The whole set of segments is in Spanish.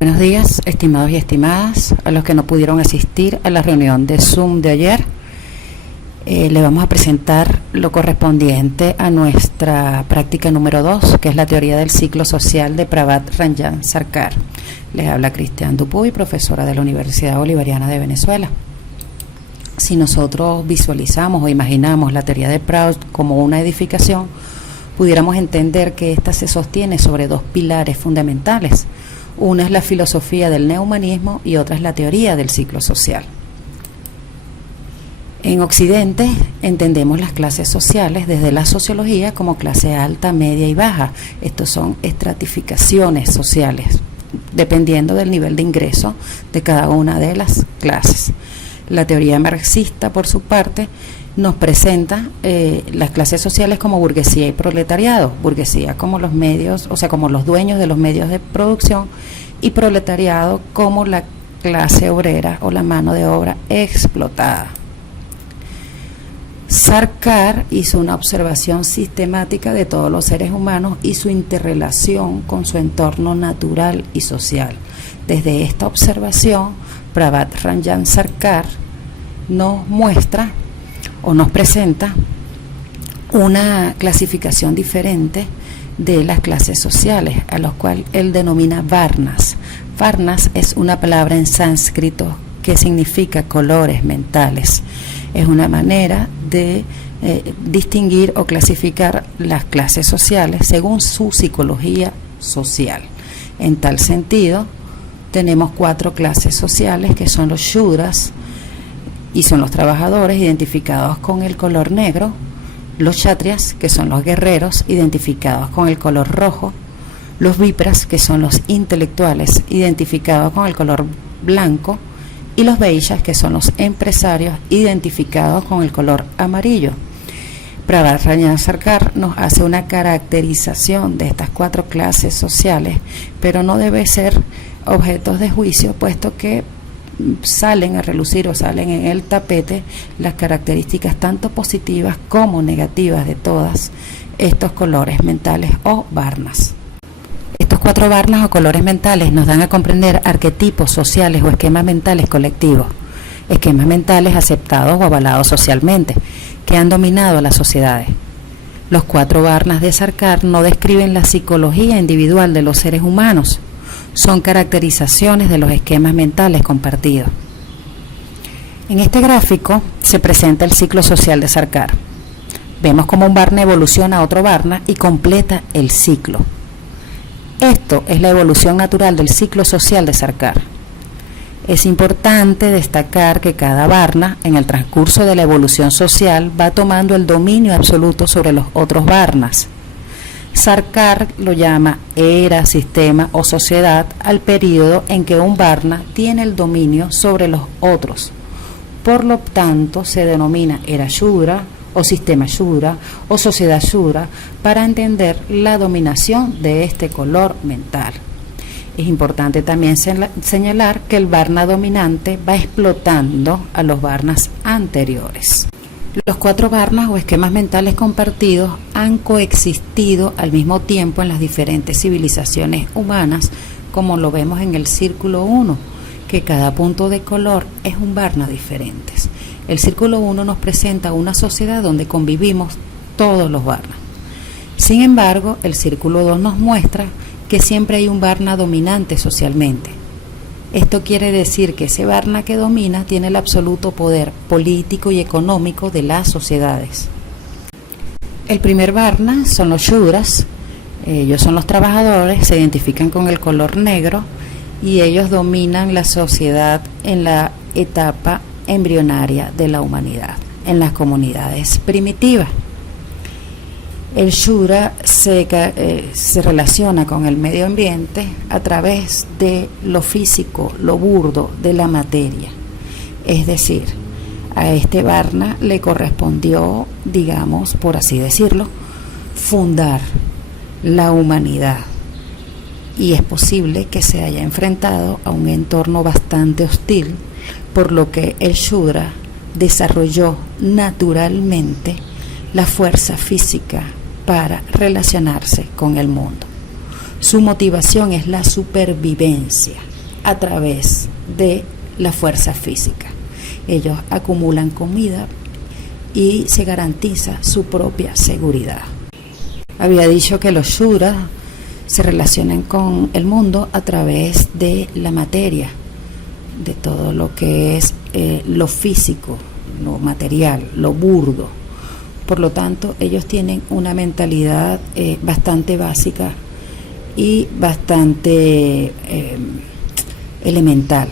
Buenos días, estimados y estimadas, a los que no pudieron asistir a la reunión de Zoom de ayer. Le vamos a presentar lo correspondiente a nuestra práctica número 2, que es la teoría del ciclo social de Pravat Ranjan Sarkar. Les habla Cristian Dupuy, profesora de la Universidad Bolivariana de Venezuela. Si nosotros visualizamos o imaginamos la teoría de Pravat como una edificación, pudiéramos entender que ésta se sostiene sobre dos pilares fundamentales. Una es la filosofía del neohumanismo y otra es la teoría del ciclo social. En Occidente entendemos las clases sociales desde la sociología como clase alta, media y baja. Estos son estratificaciones sociales, dependiendo del nivel de ingreso de cada una de las clases. La teoría marxista, por su parte, nos presenta las clases sociales como burguesía y proletariado. Burguesía como los medios, o sea, como los dueños de los medios de producción, y proletariado como la clase obrera o la mano de obra explotada. Sarkar hizo una observación sistemática de todos los seres humanos y su interrelación con su entorno natural y social. Desde esta observación, Pravat Ranjan Sarkar nos muestra o nos presenta una clasificación diferente de las clases sociales, a los cuales él denomina varnas. Varnas es una palabra en sánscrito que significa colores mentales. Es una manera de distinguir o clasificar las clases sociales según su psicología social. En tal sentido, tenemos 4 clases sociales que son los shudras, y son los trabajadores identificados con el color negro, los kshatriyas, que son los guerreros identificados con el color rojo, los vipras, que son los intelectuales identificados con el color blanco, y los vaishyas, que son los empresarios identificados con el color amarillo. Pravat Ranjan Sarkar nos hace una caracterización de estas 4 clases sociales, pero no debe ser objetos de juicio, puesto que salen a relucir o salen en el tapete las características tanto positivas como negativas de todas estos colores mentales o varnas. Estos 4 varnas o colores mentales nos dan a comprender arquetipos sociales o esquemas mentales colectivos, esquemas mentales aceptados o avalados socialmente, que han dominado a las sociedades. Los 4 varnas de Sarkar no describen la psicología individual de los seres humanos, son caracterizaciones de los esquemas mentales compartidos. En este gráfico se presenta el ciclo social de Sarkar. Vemos cómo un varna evoluciona a otro varna y completa el ciclo. Esto es la evolución natural del ciclo social de Sarkar. Es importante destacar que cada varna, en el transcurso de la evolución social, va tomando el dominio absoluto sobre los otros varnas. Sarkar lo llama era, sistema o sociedad al periodo en que un varna tiene el dominio sobre los otros. Por lo tanto, se denomina era shudra o sistema shudra o sociedad shudra para entender la dominación de este color mental. Es importante también señalar que el varna dominante va explotando a los varnas anteriores. Los 4 varnas o esquemas mentales compartidos han coexistido al mismo tiempo en las diferentes civilizaciones humanas, como lo vemos en el círculo 1, que cada punto de color es un varna diferente. El círculo 1 nos presenta una sociedad donde convivimos todos los varnas. Sin embargo, el círculo 2 nos muestra que siempre hay un varna dominante socialmente. Esto quiere decir que ese varna que domina tiene el absoluto poder político y económico de las sociedades. El primer varna son los shudras, ellos son los trabajadores, se identifican con el color negro y ellos dominan la sociedad en la etapa embrionaria de la humanidad, en las comunidades primitivas. El shudra se relaciona con el medio ambiente a través de lo físico, lo burdo de la materia. Es decir, a este varna le correspondió, digamos, por así decirlo, fundar la humanidad. Y es posible que se haya enfrentado a un entorno bastante hostil, por lo que el shudra desarrolló naturalmente la fuerza física para relacionarse con el mundo. Su motivación es la supervivencia a través de la fuerza física. Ellos acumulan comida y se garantiza su propia seguridad. Había dicho que los Shudras se relacionan con el mundo a través de la materia, de todo lo que es lo físico, lo material, lo burdo. Por lo tanto, ellos tienen una mentalidad bastante básica y bastante elemental.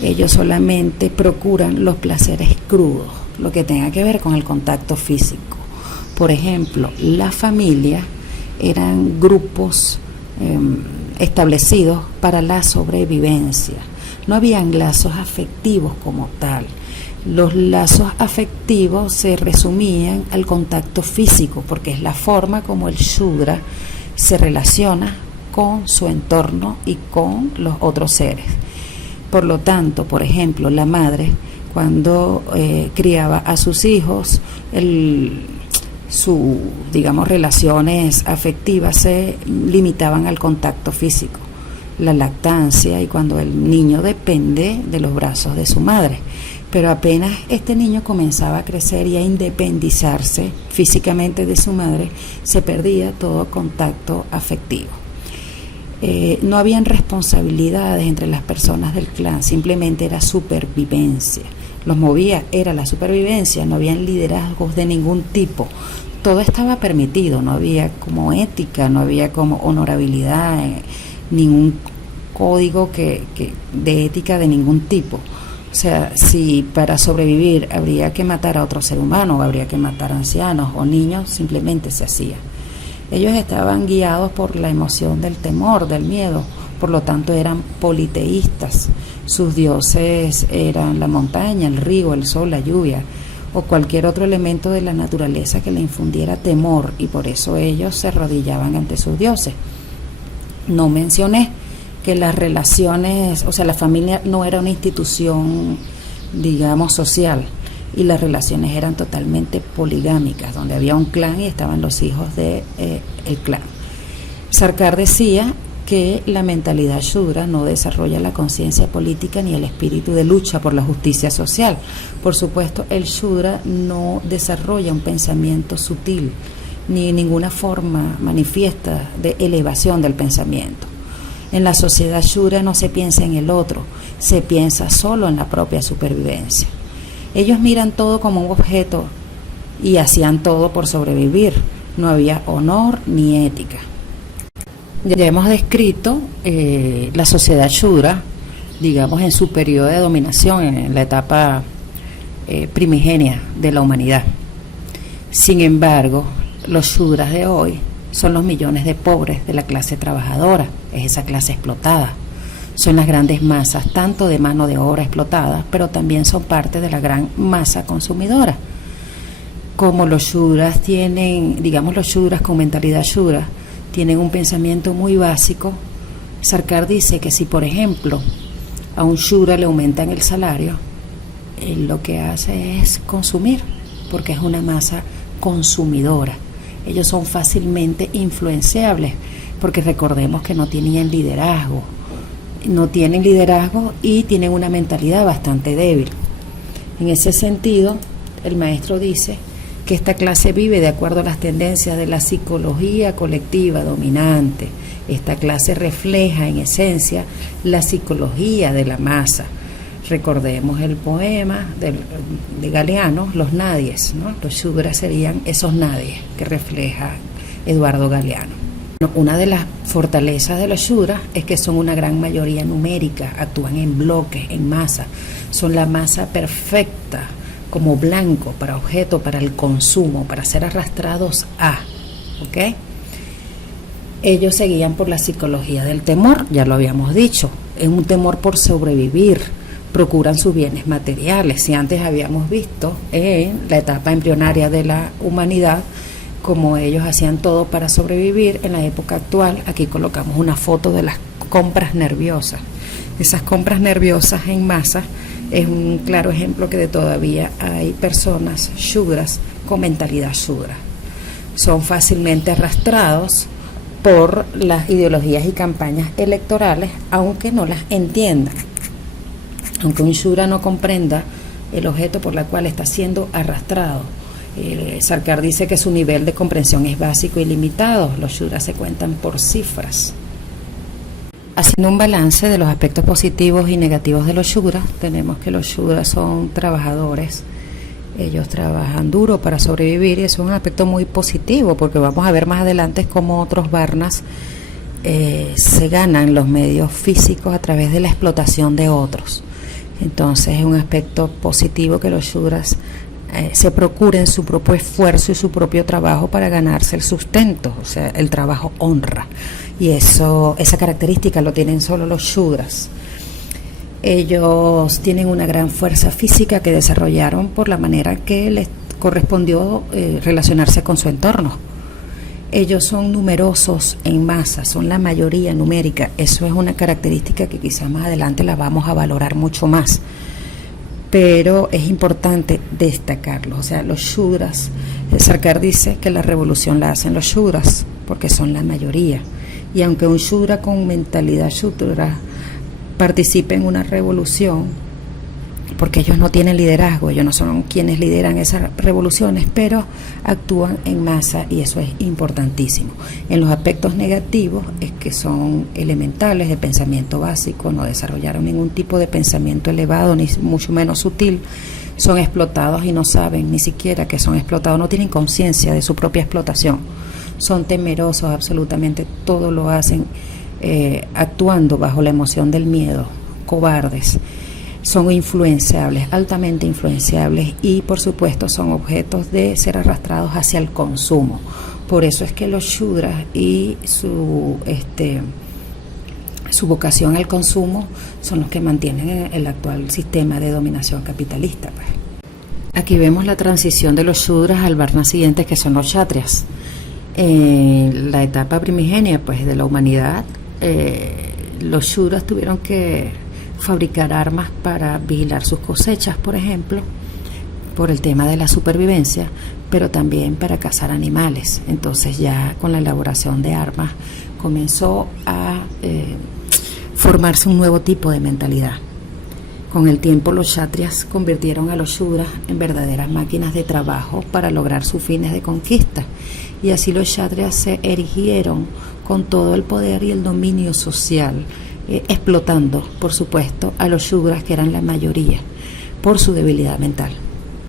Ellos solamente procuran los placeres crudos, lo que tenga que ver con el contacto físico. Por ejemplo, la familia eran grupos establecidos para la sobrevivencia. No habían lazos afectivos como tal. Los lazos afectivos se resumían al contacto físico, porque es la forma como el Shudra se relaciona con su entorno y con los otros seres. Por lo tanto, por ejemplo, la madre, cuando criaba a sus hijos, sus relaciones afectivas se limitaban al contacto físico, la lactancia y cuando el niño depende de los brazos de su madre. Pero apenas este niño comenzaba a crecer y a independizarse físicamente de su madre, se perdía todo contacto afectivo. No habían responsabilidades entre las personas del clan, simplemente era supervivencia. Los movía, era la supervivencia, no habían liderazgos de ningún tipo. Todo estaba permitido, no había como ética, no había como honorabilidad, ningún código de ética de ningún tipo. O sea, si para sobrevivir habría que matar a otro ser humano, o habría que matar a ancianos o niños, simplemente se hacía. Ellos estaban guiados por la emoción del temor, del miedo, por lo tanto eran politeístas. Sus dioses eran la montaña, el río, el sol, la lluvia o cualquier otro elemento de la naturaleza que le infundiera temor, y por eso ellos se arrodillaban ante sus dioses. No mencioné que las relaciones, o sea, la familia no era una institución, social, y las relaciones eran totalmente poligámicas, donde había un clan y estaban los hijos de el clan. Sarkar decía que la mentalidad Shudra no desarrolla la conciencia política ni el espíritu de lucha por la justicia social. Por supuesto, el Shudra no desarrolla un pensamiento sutil ni ninguna forma manifiesta de elevación del pensamiento. En la sociedad Shudra no se piensa en el otro, se piensa solo en la propia supervivencia. Ellos miran todo como un objeto y hacían todo por sobrevivir. No había honor ni ética. Ya hemos descrito la sociedad Shudra, en su periodo de dominación, en la etapa primigenia de la humanidad. Sin embargo, los Shudras de hoy son los millones de pobres de la clase trabajadora, es esa clase explotada. Son las grandes masas, tanto de mano de obra explotada, pero también son parte de la gran masa consumidora. Como los Shudras tienen, los Shudras con mentalidad Shudra, tienen un pensamiento muy básico. Sarkar dice que si, por ejemplo, a un Shudra le aumentan el salario, él lo que hace es consumir, porque es una masa consumidora. Ellos son fácilmente influenciables, porque recordemos que no tienen liderazgo y tienen una mentalidad bastante débil. En ese sentido, el maestro dice que esta clase vive de acuerdo a las tendencias de la psicología colectiva dominante. Esta clase refleja en esencia la psicología de la masa. Recordemos el poema de Galeano, Los Nadies, ¿no? Los Shudras serían esos nadies que refleja Eduardo Galeano. Una de las fortalezas de los Shudras es que son una gran mayoría numérica, actúan en bloques, en masa, son la masa perfecta como blanco para objeto, para el consumo, para ser arrastrados a, ¿ok? Ellos se guían por la psicología del temor, ya lo habíamos dicho, es un temor por sobrevivir, procuran sus bienes materiales. Si antes habíamos visto en la etapa embrionaria de la humanidad como ellos hacían todo para sobrevivir, en la época actual aquí colocamos una foto de las compras nerviosas. Esas compras nerviosas en masa es un claro ejemplo que todavía hay personas Shudras con mentalidad Shudra. Son fácilmente arrastrados por las ideologías y campañas electorales, aunque no las entiendan. Aunque un shura no comprenda el objeto por el cual está siendo arrastrado, Sarkar dice que su nivel de comprensión es básico y limitado. Los shuras se cuentan por cifras. Haciendo un balance de los aspectos positivos y negativos de los shuras, tenemos que los shuras son trabajadores. Ellos trabajan duro para sobrevivir y eso es un aspecto muy positivo, porque vamos a ver más adelante cómo otros varnas se ganan los medios físicos a través de la explotación de otros. Entonces es un aspecto positivo que los shuras se procuren su propio esfuerzo y su propio trabajo para ganarse el sustento, o sea, el trabajo honra, y esa característica lo tienen solo los shuras. Ellos tienen una gran fuerza física que desarrollaron por la manera que les correspondió relacionarse con su entorno. Ellos son numerosos en masa, son la mayoría numérica. Eso es una característica que quizás más adelante la vamos a valorar mucho más, pero es importante destacarlo. O sea, los shudras, Sarkar dice que la revolución la hacen los shudras porque son la mayoría, y aunque un shudra con mentalidad shudra participe en una revolución, porque ellos no tienen liderazgo, ellos no son quienes lideran esas revoluciones, pero actúan en masa y eso es importantísimo. En los aspectos negativos es que son elementales de pensamiento básico, no desarrollaron ningún tipo de pensamiento elevado, ni mucho menos sutil, son explotados y no saben ni siquiera que son explotados, no tienen conciencia de su propia explotación, son temerosos, absolutamente todo lo hacen actuando bajo la emoción del miedo, cobardes. Son influenciables, altamente influenciables, y por supuesto son objetos de ser arrastrados hacia el consumo. Por eso es que los shudras y su vocación al consumo son los que mantienen el actual sistema de dominación capitalista, pues. Aquí vemos la transición de los shudras al varna siguiente, que son los kshatriyas. En la etapa primigenia, pues, de la humanidad, los shudras tuvieron que fabricar armas para vigilar sus cosechas, por ejemplo, por el tema de la supervivencia, pero también para cazar animales. Entonces ya con la elaboración de armas comenzó a formarse un nuevo tipo de mentalidad. Con el tiempo los kshatriyas convirtieron a los shudras en verdaderas máquinas de trabajo para lograr sus fines de conquista, y así los kshatriyas se erigieron con todo el poder y el dominio social, explotando, por supuesto, a los shudras, que eran la mayoría, por su debilidad mental.